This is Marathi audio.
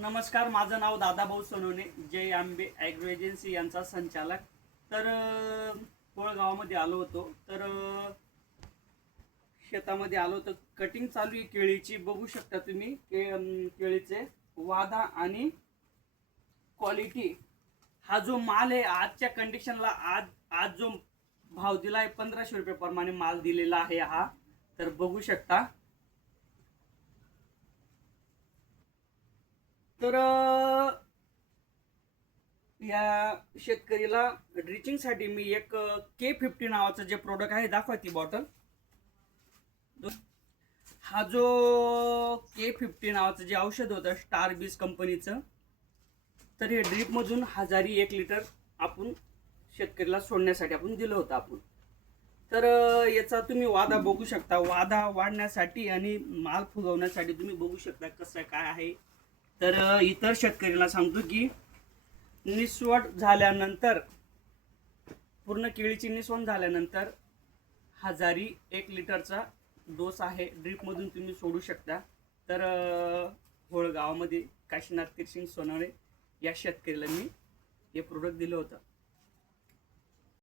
नमस्कार, माझं नाव दादाभाऊ सोनवणे, जय आंबे ॲग्रो एजन्सी यांचा संचालक. तर कोळगावामध्ये आलो होतो. तर शेतामध्ये आलो होतो. कटिंग चालू आहे केळीची. बघू शकता तुम्ही केळीचे वादा आणि क्वालिटी. हा जो माल आहे आजच्या कंडिशनला, आज जो भाव दिला आहे 1500 रुपये प्रमाणे माल दिलेला आहे हा. तर बघू शकता. तर या शेतकरीला ड्रिचिंगसाठी मी एक K50 नावाचं जे प्रोडक्ट आहे, दाखवा ती बॉटल. हा जो K50 नावाचं जे औषध होतं स्टार बीज कंपनीचं, तर हे ड्रीपमधून 1001 लिटर आपण शेतकरीला सोडण्यासाठी आपण दिलं होतं आपण. तर याचा तुम्ही वादा बघू शकता. वादा वाढण्यासाठी आणि माल फुगवण्यासाठी तुम्ही बघू शकता कसं काय आहे. तर इतर शेतकऱ्यांना सांगतो की निस्वड झाल्यानंतर, पूर्ण केळीची निस्वण झाल्यानंतर 1001 लिटरचा डोस आहे, ड्रीपमधून तुम्ही सोडू शकता. तर होळ गावामध्ये काशीनाथ तिरसिंग सोनवणे या शेतकऱ्याला मी हे प्रोडक्ट दिलं होतं.